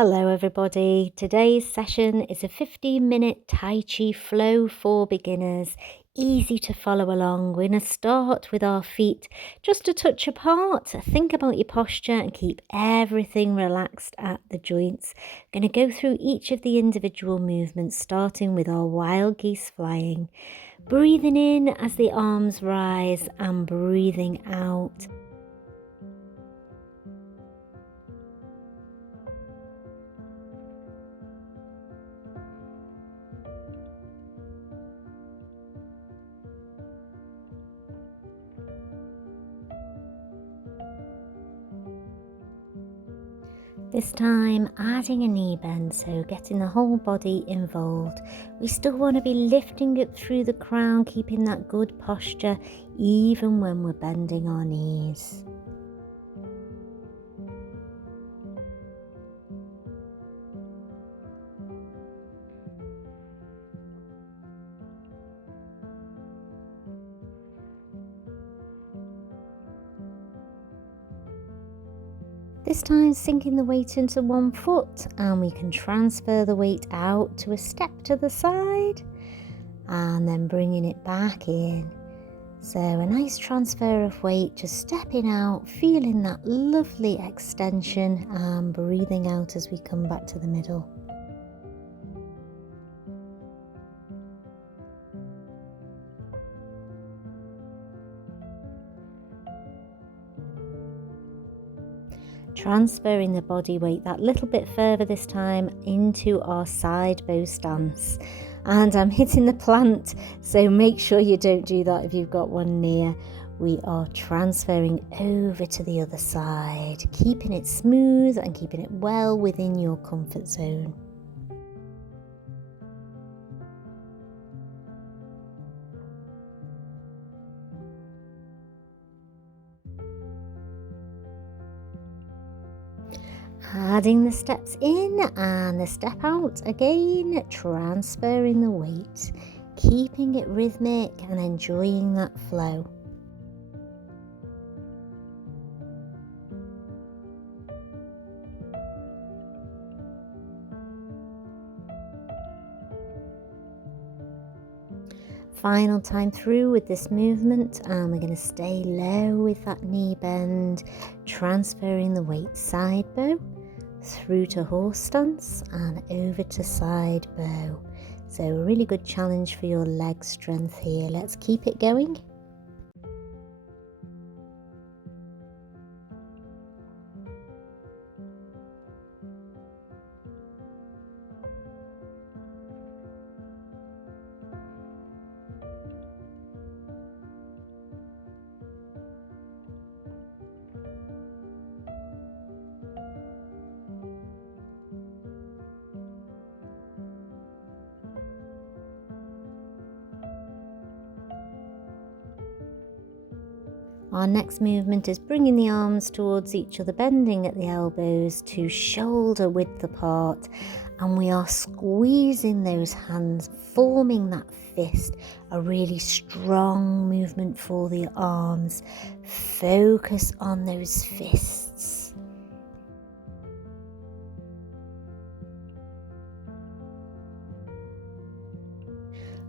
Hello everybody, today's session is a 15-minute Tai Chi Flow for beginners. Easy to follow along. We're going to start with our feet just a touch apart. Think about your posture and keep everything relaxed at the joints. Going to go through each of the individual movements, starting with our wild geese flying. Breathing in as the arms rise and breathing out. This time adding a knee bend, so getting the whole body involved. We still want to be lifting it through the crown, keeping that good posture even when we're bending our knees. This time sinking the weight into one foot, and we can transfer the weight out to a step to the side and then bringing it back in. So a nice transfer of weight, just stepping out, feeling that lovely extension and breathing out as we come back to the middle. Transferring the body weight that little bit further this time into our side bow stance. And I'm hitting the plant, so make sure you don't do that if you've got one near. We are transferring over to the other side, keeping it smooth and keeping it well within your comfort zone. Adding the steps in and the step out again, transferring the weight, keeping it rhythmic and enjoying that flow. Final time through with this movement, and we're going to stay low with that knee bend, transferring the weight side bow through to horse stance and over to side bow. So a really good challenge for your leg strength here. Let's keep it going. Our next movement is bringing the arms towards each other, bending at the elbows to shoulder width apart, and we are squeezing those hands, forming that fist, a really strong movement for the arms. Focus on those fists.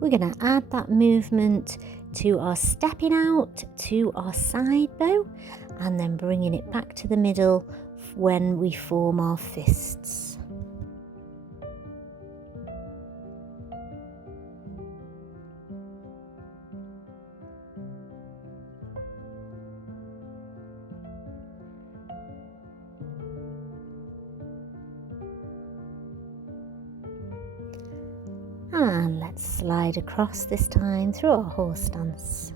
We're going to add that movement to our stepping out to our side bow and then bringing it back to the middle when we form our fists. And let's slide across this time through our horse stance.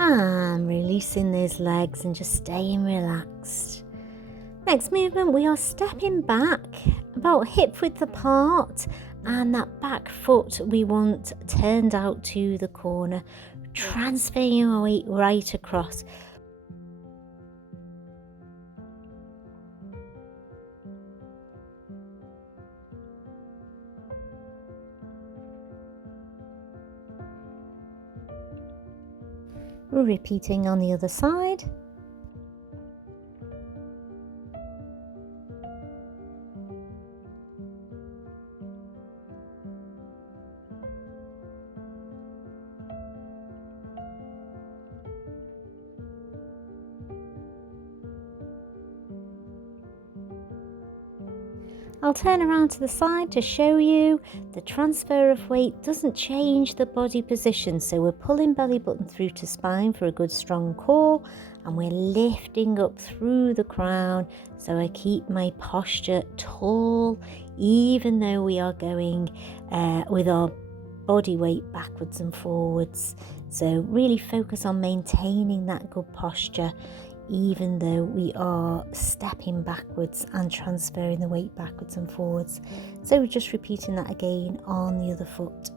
And releasing those legs and just staying relaxed. Next movement, we are stepping back about hip width apart, and that back foot we want turned out to the corner, transferring our weight right across. Repeating on the other side. I'll turn around to the side to show you the transfer of weight doesn't change the body position. So we're pulling belly button through to spine for a good strong core, and we're lifting up through the crown. So I keep my posture tall, even though we are going with our body weight backwards and forwards. So really focus on maintaining that good posture, even though we are stepping backwards and transferring the weight backwards and forwards. So we're just repeating that again on the other foot.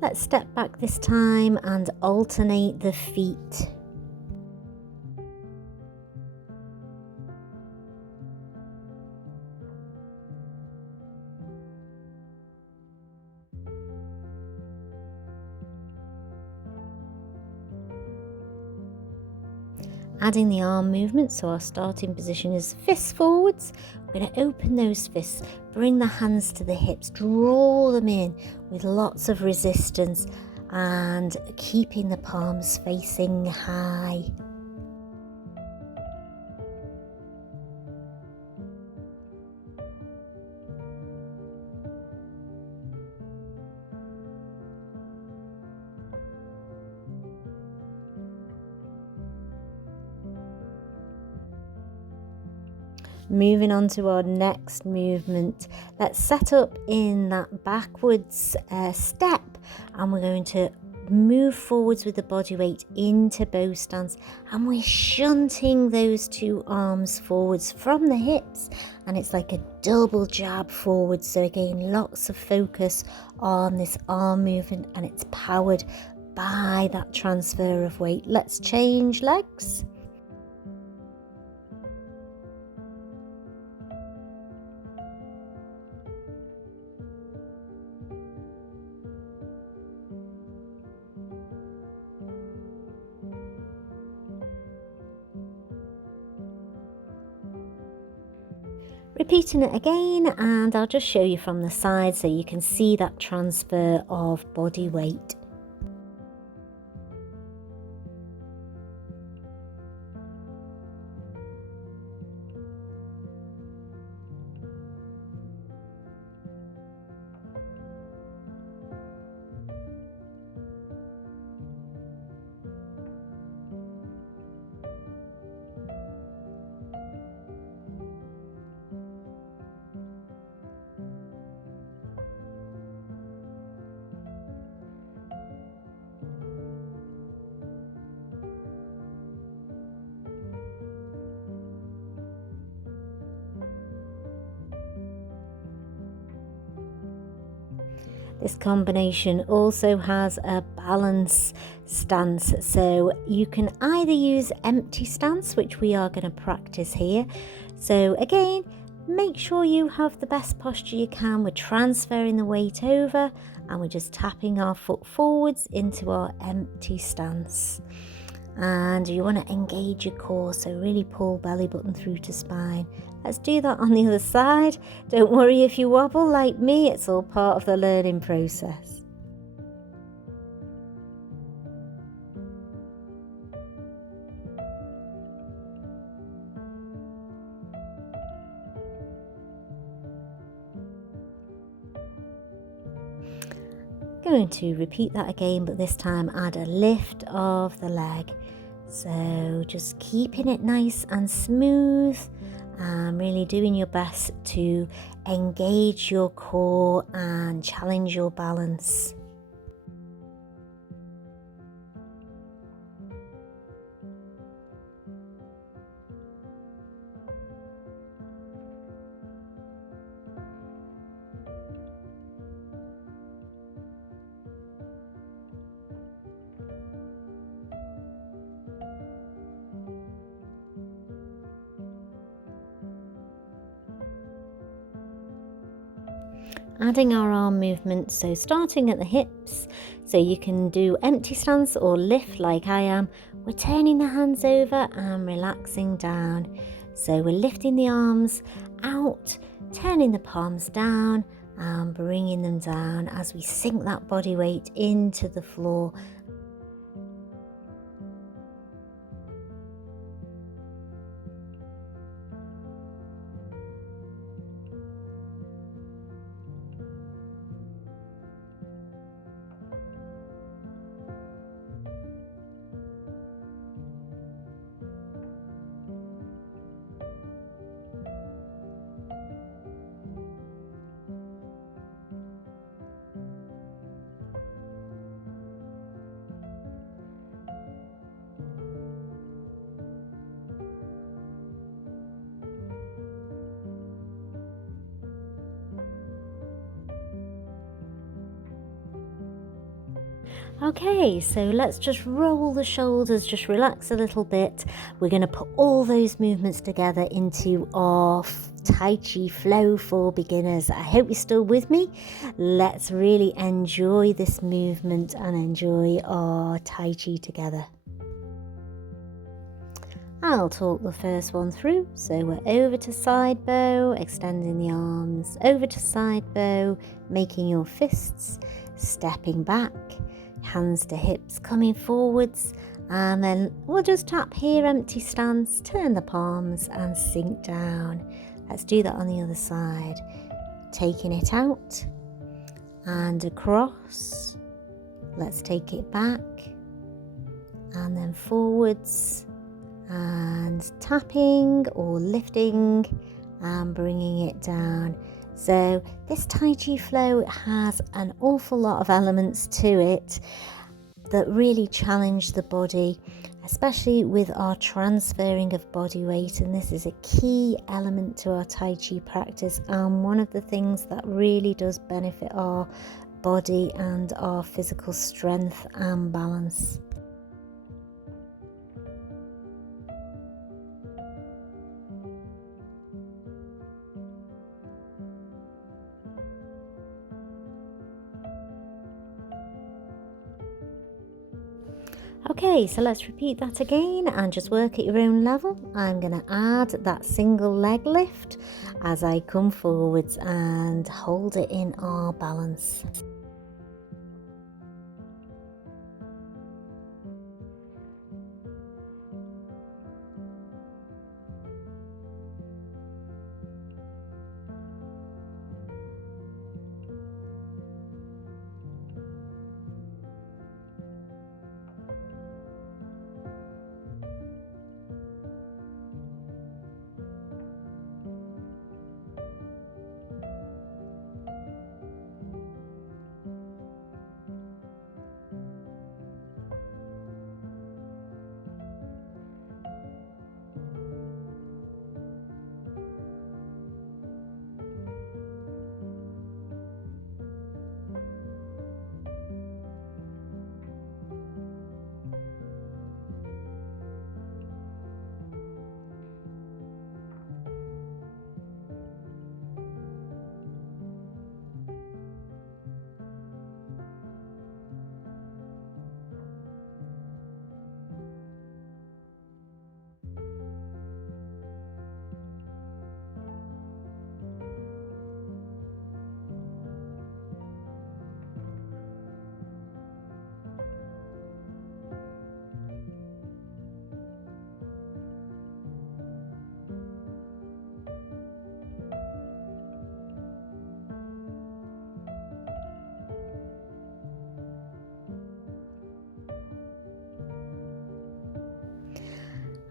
Let's step back this time and alternate the feet. Adding the arm movement, so our starting position is fists forwards. We're going to open those fists, bring the hands to the hips, draw them in with lots of resistance and keeping the palms facing high. Moving on to our next movement, let's set up in that backwards step, and we're going to move forwards with the body weight into bow stance, and we're shunting those two arms forwards from the hips, and it's like a double jab forwards. So again, lots of focus on this arm movement, and it's powered by that transfer of weight. Let's change legs. Repeating it again, and I'll just show you from the side so you can see that transfer of body weight. This combination also has a balance stance, so you can either use empty stance, which we are going to practice here. So again, make sure you have the best posture you can. We're transferring the weight over and we're just tapping our foot forwards into our empty stance. And you want to engage your core, so really pull belly button through to spine. Let's do that on the other side. Don't worry if you wobble like me, it's all part of the learning process. Going to repeat that again, but this time add a lift of the leg. So just keeping it nice and smooth and really doing your best to engage your core and challenge your balance. Adding our arm movements, so starting at the hips, so you can do empty stance or lift like I am. We're turning the hands over and relaxing down. So we're lifting the arms out, turning the palms down and bringing them down as we sink that body weight into the floor. Okay, so let's just roll the shoulders, just relax a little bit. We're going to put all those movements together into our Tai Chi Flow for beginners. I hope you're still with me. Let's really enjoy this movement and enjoy our Tai Chi together. I'll talk the first one through. So we're over to side bow, extending the arms, over to side bow, making your fists, stepping back, hands to hips coming forwards, and then we'll just tap here, empty stance, turn the palms and sink down. Let's do that on the other side. Taking it out and across. Let's take it back and then forwards and tapping or lifting and bringing it down. So this Tai Chi Flow has an awful lot of elements to it that really challenge the body, especially with our transferring of body weight, and this is a key element to our Tai Chi practice and one of the things that really does benefit our body and our physical strength and balance. Okay, so let's repeat that again and just work at your own level. I'm going to add that single leg lift as I come forwards and hold it in our balance.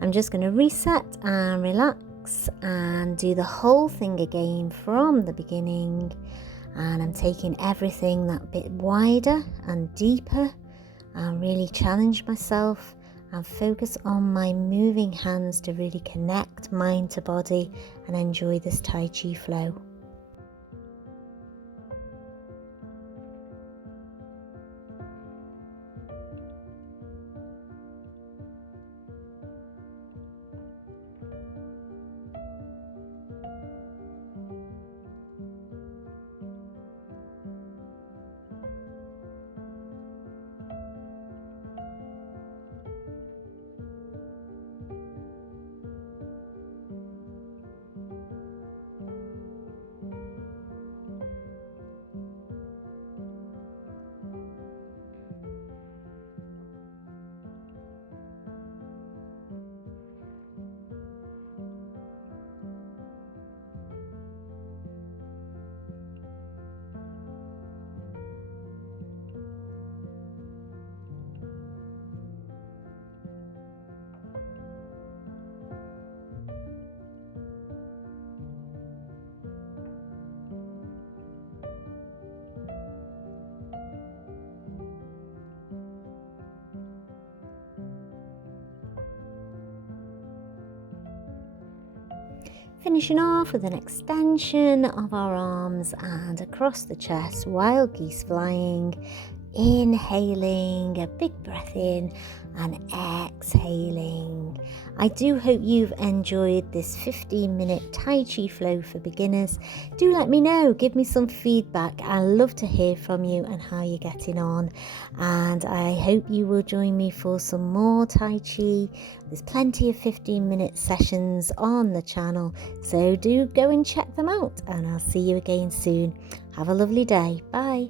I'm just going to reset and relax and do the whole thing again from the beginning. And I'm taking everything that bit wider and deeper and really challenge myself and focus on my moving hands to really connect mind to body and enjoy this Tai Chi flow. Finishing off with an extension of our arms and across the chest, wild geese flying, inhaling a big breath in and exhaling. I do hope you've enjoyed this 15-minute Tai Chi flow for beginners. Do let me know, give me some feedback. I love to hear from you and how you're getting on. And I hope you will join me for some more Tai Chi. There's plenty of 15-minute sessions on the channel, so do go and check them out, and I'll see you again soon. Have a lovely day. Bye.